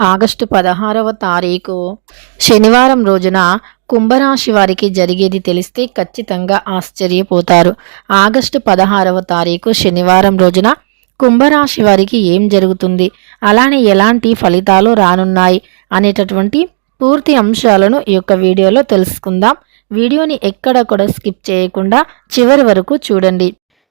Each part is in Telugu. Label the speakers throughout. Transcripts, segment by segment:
Speaker 1: ఆగస్టు పదహారవ తారీఖు శనివారం రోజున కుంభరాశి వారికి జరిగేది తెలిస్తే ఖచ్చితంగా ఆశ్చర్యపోతారు. ఆగస్టు పదహారవ తారీఖు శనివారం రోజున కుంభరాశి వారికి ఏం జరుగుతుంది? అలానే ఎలాంటి ఫలితాలు రానున్నాయి? అనేటటువంటి పూర్తి అంశాలను ఈ యొక్క వీడియోలో తెలుసుకుందాం. వీడియోని ఎక్కడ కూడా స్కిప్ చేయకుండా చివరి వరకు చూడండి.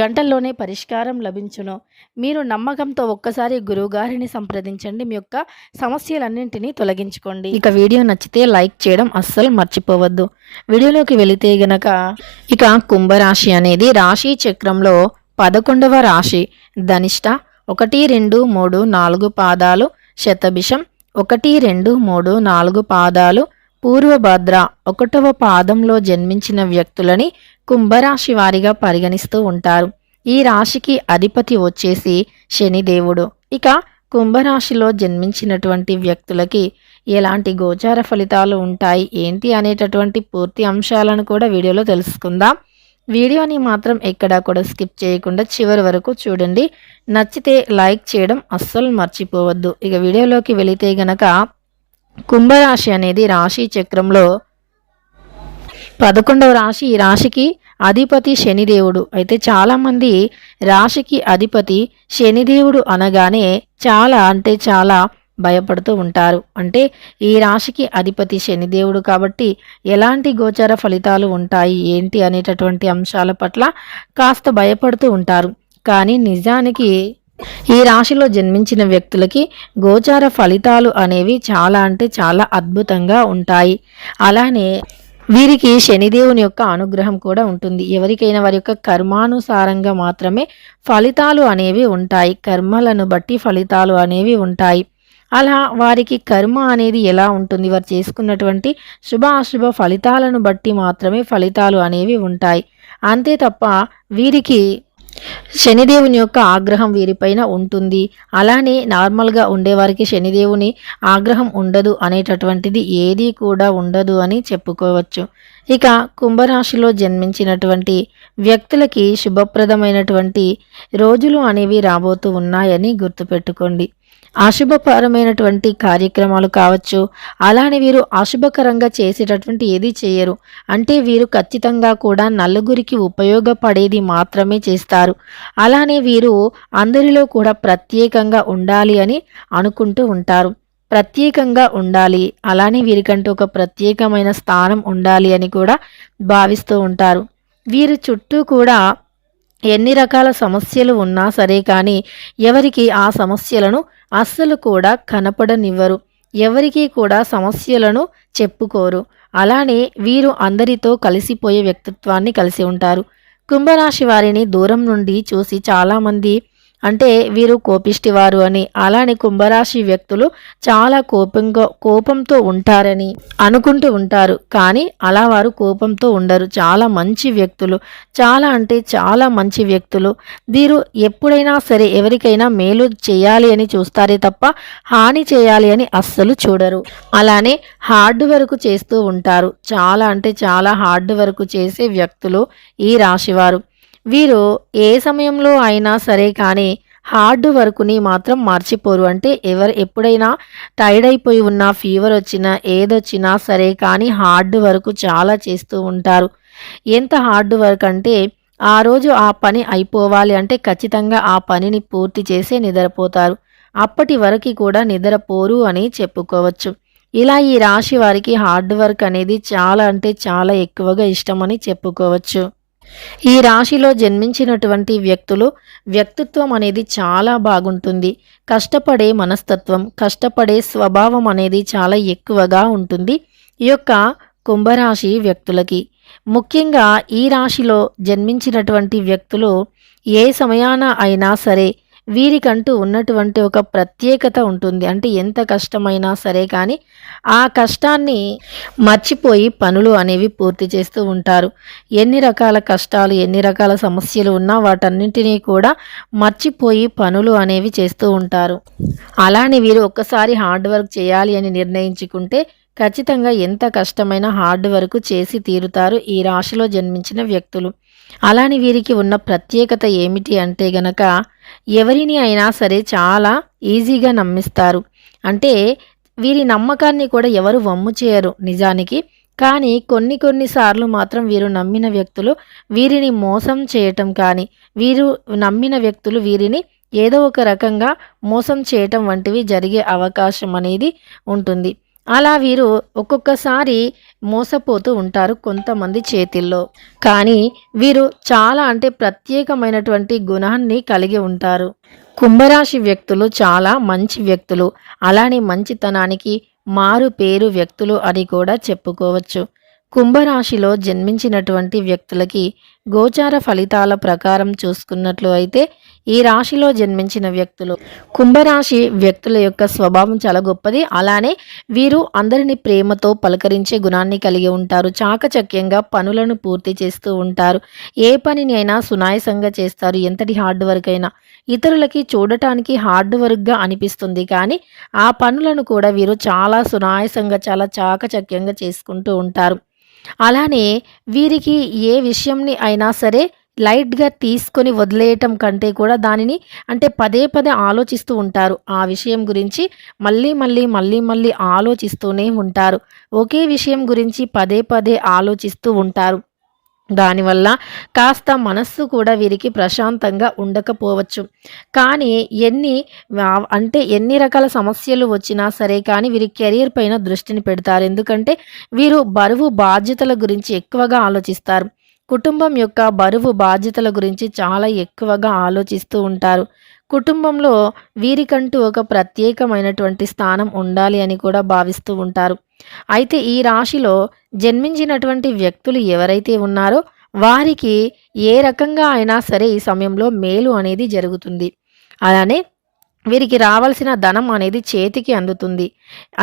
Speaker 1: గంటల్లోనే పరిష్కారం లభించును. మీరు నమ్మకంతో ఒక్కసారి గురువుగారిని సంప్రదించండి. మీ యొక్క సమస్యలన్నింటినీ తొలగించుకోండి. ఇక వీడియో నచ్చితే లైక్ చేయడం అస్సలు మర్చిపోవద్దు. వీడియోలోకి వెళితే గనక ఇక కుంభరాశి అనేది రాశి చక్రంలో పదకొండవ రాశి. ధనిష్ట ఒకటి రెండు మూడు నాలుగు పాదాలు. శతభిషం ఒకటి రెండు మూడు నాలుగు పాదాలు. పూర్వభద్ర ఒకటవ పాదంలో జన్మించిన వ్యక్తులని కుంభరాశి వారిగా పరిగణిస్తూ ఉంటారు. ఈ రాశికి అధిపతి వచ్చేసి శనిదేవుడు ఇక కుంభరాశిలో జన్మించినటువంటి వ్యక్తులకి ఎలాంటి గోచార ఫలితాలు ఉంటాయి? ఏంటి అనేటటువంటి పూర్తి అంశాలను కూడా వీడియోలో తెలుసుకుందాం. వీడియోని మాత్రం ఎక్కడా కూడా స్కిప్ చేయకుండా చివరి వరకు చూడండి. నచ్చితే లైక్ చేయడం అస్సలు మర్చిపోవద్దు. ఇక వీడియోలోకి వెళితే గనక కుంభరాశి అనేది రాశి చక్రంలో పదకొండవ రాశి ఈ రాశికి అధిపతి శనిదేవుడు. అయితే చాలామంది రాశికి అధిపతి శనిదేవుడు అనగానే చాలా అంటే చాలా భయపడుతూ ఉంటారు. అంటే ఈ రాశికి అధిపతి శనిదేవుడు కాబట్టి ఎలాంటి గోచర ఫలితాలు ఉంటాయి ఏంటి అనేటటువంటి అంశాల పట్ల కాస్త భయపడుతూ ఉంటారు. కానీ నిజానికి ఈ రాశిలో జన్మించిన వ్యక్తులకి గోచార ఫలితాలు అనేవి చాలా అంటే చాలా అద్భుతంగా ఉంటాయి. అలానే వీరికి శనిదేవుని యొక్క అనుగ్రహం కూడా ఉంటుంది. ఎవరికైనా వారి యొక్క కర్మానుసారంగా మాత్రమే ఫలితాలు అనేవి ఉంటాయి. కర్మలను బట్టి ఫలితాలు అనేవి ఉంటాయి. అలా వారికి కర్మ అనేది ఎలా ఉంటుంది? వారు చేసుకున్నటువంటి శుభ అశుభ ఫలితాలను బట్టి మాత్రమే ఫలితాలు అనేవి ఉంటాయి. అంతే తప్ప వీరికి శనిదేవుని యొక్క ఆగ్రహం వీరిపైన ఉంటుంది. అలానే నార్మల్గా ఉండేవారికి శనిదేవుని ఆగ్రహం ఉండదు అనేటటువంటిది ఏదీ కూడా ఉండదు అని చెప్పుకోవచ్చు. ఇక కుంభరాశిలో జన్మించినటువంటి వ్యక్తులకి శుభప్రదమైనటువంటి రోజులు అనేవి రాబోతూ ఉన్నాయని గుర్తుపెట్టుకోండి. అశుభపరమైనటువంటి కార్యక్రమాలు కావచ్చు. అలానే వీరు అశుభకరంగా చేసేటటువంటి ఏది చేయరు. అంటే వీరు ఖచ్చితంగా కూడా నలుగురికి ఉపయోగపడేది మాత్రమే చేస్తారు. అలానే వీరు అందరిలో కూడా ప్రత్యేకంగా ఉండాలి అని అనుకుంటూ ఉంటారు. ప్రత్యేకంగా ఉండాలి. అలానే వీరికంటూ ఒక ప్రత్యేకమైన స్థానం ఉండాలి అని కూడా భావిస్తూ ఉంటారు. వీరి చుట్టూ కూడా ఎన్ని రకాల సమస్యలు ఉన్నా సరే కానీ ఎవరికి ఆ సమస్యలను అస్సలు కూడా కనపడనివ్వరు. ఎవరికీ కూడా సమస్యలను చెప్పుకోరు. అలానే వీరు అందరితో కలిసిపోయే వ్యక్తిత్వాన్ని కలిసి ఉంటారు. కుంభరాశి వారిని దూరం నుండి చూసి చాలామంది అంటే వీరు కోపిష్టివారు అని. అలానే కుంభరాశి వ్యక్తులు చాలా కోపంగా కోపంతో ఉంటారని అనుకుంటూ ఉంటారు. కానీ అలా వారు కోపంతో ఉండరు. చాలా మంచి వ్యక్తులు. చాలా అంటే చాలా మంచి వ్యక్తులు. వీరు ఎప్పుడైనా సరే ఎవరికైనా మేలు చేయాలి అని చూస్తారే తప్ప హాని చేయాలి అని అస్సలు చూడరు. అలానే హార్డ్ వర్క్ చేస్తూ ఉంటారు. చాలా అంటే చాలా హార్డ్ వర్క్ చేసే వ్యక్తులు ఈ రాశివారు. వీరు ఏ సమయంలో అయినా సరే కానీ హార్డ్ వర్క్ని మాత్రం మర్చిపోరు. అంటే ఎవరు ఎప్పుడైనా టైర్డ్ అయిపోయి ఉన్న ఫీవర్ వచ్చినా ఏదొచ్చినా సరే కానీ హార్డ్ వర్క్ చాలా చేస్తూ ఉంటారు. ఎంత హార్డ్ వర్క్ అంటే ఆ రోజు ఆ పని అయిపోవాలి అంటే ఖచ్చితంగా ఆ పనిని పూర్తి చేసే నిద్రపోతారు. అప్పటి వరకు కూడా నిద్రపోరు అని చెప్పుకోవచ్చు. ఇలా ఈ రాశి వారికి హార్డ్ వర్క్ అనేది చాలా అంటే చాలా ఎక్కువగా ఇష్టమని చెప్పుకోవచ్చు. ఈ రాశిలో జన్మించినటువంటి వ్యక్తులు వ్యక్తిత్వం అనేది చాలా బాగుంటుంది. కష్టపడే మనస్తత్వం కష్టపడే స్వభావం అనేది చాలా ఎక్కువగా ఉంటుంది. ఈ యొక్క కుంభరాశి వ్యక్తులకి. ముఖ్యంగా ఈ రాశిలో జన్మించినటువంటి వ్యక్తులు ఏ సమయాన అయినా సరే వీరికంటూ ఉన్నటువంటి ఒక ప్రత్యేకత ఉంటుంది. అంటే ఎంత కష్టమైనా సరే కానీ ఆ కష్టాన్ని మర్చిపోయి పనులు అనేవి పూర్తి చేస్తూ ఉంటారు. ఎన్ని రకాల కష్టాలు ఎన్ని రకాల సమస్యలు ఉన్నా వాటన్నింటినీ కూడా మర్చిపోయి పనులు అనేవి చేస్తూ ఉంటారు. అలానే వీరు ఒక్కసారి హార్డ్ వర్క్ చేయాలి అని నిర్ణయించుకుంటే ఖచ్చితంగా ఎంత కష్టమైన హార్డ్ వర్క్ చేసి తీరుతారు ఈ రాశిలో జన్మించిన వ్యక్తులు. అలానే వీరికి ఉన్న ప్రత్యేకత ఏమిటి అంటే గనక ఎవరిని అయినా సరే చాలా ఈజీగా నమ్మిస్తారు. అంటే వీరి నమ్మకాన్ని కూడా ఎవరు వమ్ము చేయరు నిజానికి. కానీ కొన్ని కొన్నిసార్లు మాత్రం వీరు నమ్మిన వ్యక్తులు వీరిని మోసం చేయటం కానీ వీరు నమ్మిన వ్యక్తులు వీరిని ఏదో ఒక రకంగా మోసం చేయటం వంటివి జరిగే అవకాశం అనేది ఉంటుంది. అలా వీరు ఒక్కొక్కసారి మోసపోతూ ఉంటారు కొంతమంది చేతిల్లో. కానీ వీరు చాలా అంటే ప్రత్యేకమైనటువంటి గుణాన్ని కలిగి ఉంటారు. కుంభరాశి వ్యక్తులు చాలా మంచి వ్యక్తులు. అలానే మంచితనానికి మారు పేరు వ్యక్తులు అని కూడా చెప్పుకోవచ్చు. కుంభరాశిలో జన్మించినటువంటి వ్యక్తులకి గోచార ఫలితాల ప్రకారం చూసుకున్నట్లు అయితే ఈ రాశిలో జన్మించిన వ్యక్తులు. కుంభరాశి వ్యక్తుల యొక్క స్వభావం చాలా గొప్పది. అలానే వీరు అందరిని ప్రేమతో పలకరించే గుణాన్ని కలిగి ఉంటారు. చాకచక్యంగా పనులను పూర్తి చేస్తూ ఉంటారు. ఏ పనిని అయినా సునాయసంగా చేస్తారు. ఎంతటి హార్డ్ వర్క్ అయినా ఇతరులకి చూడటానికి హార్డ్ వర్క్గా అనిపిస్తుంది. కానీ ఆ పనులను కూడా వీరు చాలా సునాయసంగా చాలా చాకచక్యంగా చేసుకుంటూ ఉంటారు. అలానే వీరికి ఏ విషయంని అయినా సరే లైట్గా తీసుకొని వదిలేయటం కంటే కూడా దానిని అంటే పదే పదే ఆలోచిస్తూ ఉంటారు. ఆ విషయం గురించి మళ్ళీ మళ్ళీ మళ్ళీ మళ్ళీ ఆలోచిస్తూనే ఉంటారు. ఒకే విషయం గురించి పదే పదే ఆలోచిస్తూ ఉంటారు. దానివల్ల కాస్త మనస్సు కూడా వీరికి ప్రశాంతంగా ఉండకపోవచ్చు. కానీ ఎన్ని అంటే ఎన్ని రకాల సమస్యలు వచ్చినా సరే కానీ వీరి కెరీర్ పైన దృష్టిని పెడతారు. ఎందుకంటే వీరు బరువు బాధ్యతల గురించి ఎక్కువగా ఆలోచిస్తారు. కుటుంబం యొక్క బరువు బాధ్యతల గురించి చాలా ఎక్కువగా ఆలోచిస్తూ ఉంటారు. కుటుంబంలో వీరికంటూ ఒక ప్రత్యేకమైనటువంటి స్థానం ఉండాలి అని కూడా భావిస్తూ ఉంటారు. అయితే ఈ రాశిలో జన్మించినటువంటి వ్యక్తులు ఎవరైతే ఉన్నారో వారికి ఏ రకంగా అయినా సరే ఈ సమయంలో మేలు అనేది జరుగుతుంది. అలానే వీరికి రావాల్సిన ధనం అనేది చేతికి అందుతుంది.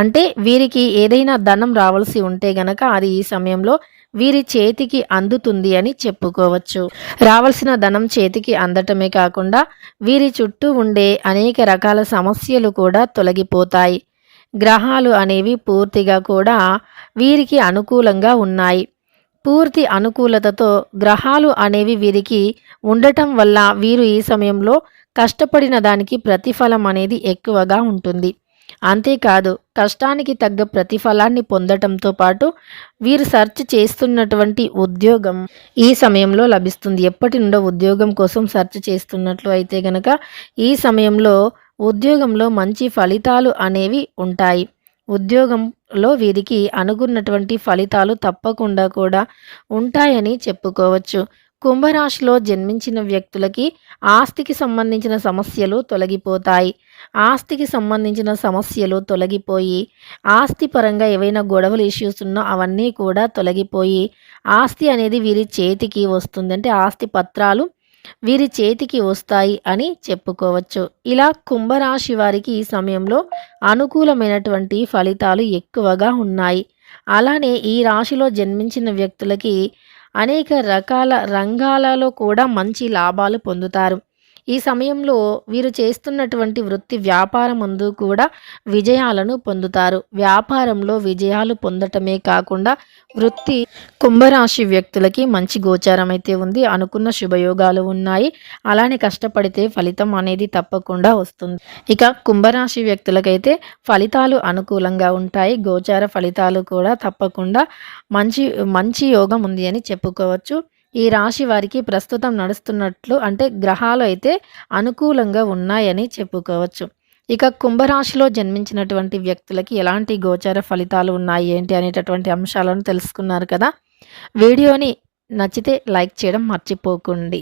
Speaker 1: అంటే వీరికి ఏదైనా ధనం రావాల్సి ఉంటే గనక అది ఈ సమయంలో వీరి చేతికి అందుతుంది అని చెప్పుకోవచ్చు. రావాల్సిన ధనం చేతికి అందటమే కాకుండా వీరి చుట్టూ ఉండే అనేక రకాల సమస్యలు కూడా తొలగిపోతాయి. గ్రహాలు అనేవి పూర్తిగా కూడా వీరికి అనుకూలంగా ఉన్నాయి. పూర్తి అనుకూలతతో గ్రహాలు అనేవి వీరికి ఉండటం వల్ల వీరు ఈ సమయంలో కష్టపడిన దానికి ప్రతిఫలం అనేది ఎక్కువగా ఉంటుంది. అంతేకాదు కష్టానికి తగ్గ ప్రతిఫలాన్ని పొందటంతో పాటు వీరు సెర్చ్ చేస్తున్నటువంటి ఉద్యోగం ఈ సమయంలో లభిస్తుంది. ఎప్పటి నుండో ఉద్యోగం కోసం సెర్చ్ చేస్తున్నట్లు అయితే గనక ఈ సమయంలో ఉద్యోగంలో మంచి ఫలితాలు అనేవి ఉంటాయి. ఉద్యోగంలో వీరికి అనుకున్నటువంటి ఫలితాలు తప్పకుండా కూడా ఉంటాయని చెప్పుకోవచ్చు. కుంభరాశిలో జన్మించిన వ్యక్తులకి ఆస్తికి సంబంధించిన సమస్యలు తొలగిపోతాయి. ఆస్తికి సంబంధించిన సమస్యలు తొలగిపోయి ఆస్తి పరంగా ఏవైనా గొడవలు ఇష్యూస్ ఉన్నా అవన్నీ కూడా తొలగిపోయి ఆస్తి అనేది వీరి చేతికి వస్తుంది. అంటే ఆస్తి పత్రాలు వీరి చేతికి వస్తాయి అని చెప్పుకోవచ్చు. ఇలా కుంభరాశి వారికి ఈ సమయంలో అనుకూలమైనటువంటి ఫలితాలు ఎక్కువగా ఉన్నాయి. అలానే ఈ రాశిలో జన్మించిన వ్యక్తులకి అనేక రకాల రంగాలలో కూడా మంచి లాభాలు పొందుతారు. ఈ సమయంలో వీరు చేస్తున్నటువంటి వృత్తి వ్యాపారం అందు కూడా విజయాలను పొందుతారు. వ్యాపారంలో విజయాలు పొందటమే కాకుండా వృత్తి కుంభరాశి వ్యక్తులకి మంచి గోచారం అయితే ఉంది. అనుకున్న శుభయోగాలు ఉన్నాయి. అలానే కష్టపడితే ఫలితం అనేది తప్పకుండా వస్తుంది. ఇక కుంభరాశి వ్యక్తులకైతే ఫలితాలు అనుకూలంగా ఉంటాయి. గోచార ఫలితాలు కూడా తప్పకుండా మంచి మంచి యోగం ఉంది అని చెప్పుకోవచ్చు. ఈ రాశి వారికి ప్రస్తుతం నడుస్తున్నట్లు అంటే గ్రహాలు అయితే అనుకూలంగా ఉన్నాయని చెప్పుకోవచ్చు. ఇక కుంభరాశిలో జన్మించినటువంటి వ్యక్తులకి ఎలాంటి గోచార ఫలితాలు ఉన్నాయి ఏంటి అనేటటువంటి అంశాలను తెలుసుకున్నారు కదా. వీడియోని నచ్చితే లైక్ చేయడం మర్చిపోకండి.